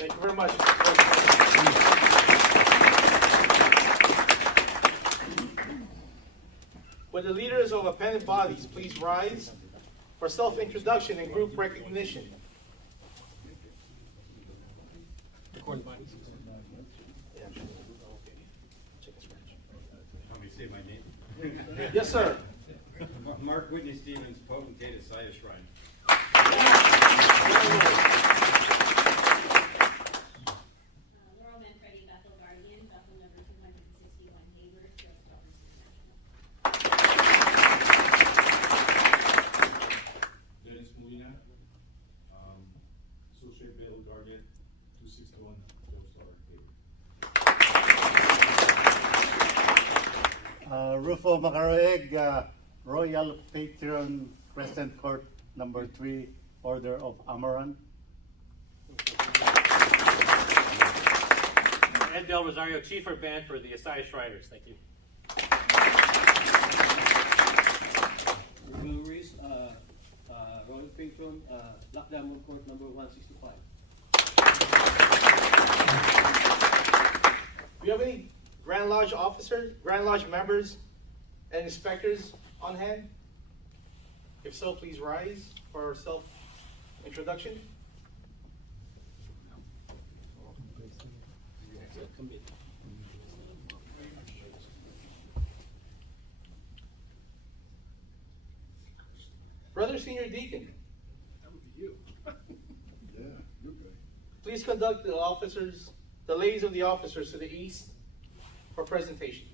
Thank you very much. Would the leaders of appended bodies please rise for self-introduction and group recognition? Recording bodies. Want me to say my name? Yes, sir. Mark Whitney Stevens, potentate at Saya Shrine. Laurel Manfredi, Bethel Guardian, Bethel number 261 Hayward, Just Office International. Dennis Molina, Associate Bail Guardian, 261 Joestar. Rufo Macaroeg, Royal Patron, Crescent Court, number 3, Order of Amaran. Ed Del Rosario, Chief or Band for the Asaya Shriners. Thank you. Will Ruiz, Royal Patron, Black Diamond Court number 165. Do you have any Grand Lodge officers, Grand Lodge members, and inspectors on hand? If so, please rise for self-introduction. Brother Senior Deacon, That would be you. Yeah, you're good. please conduct the ladies of the officers to the east for presentation.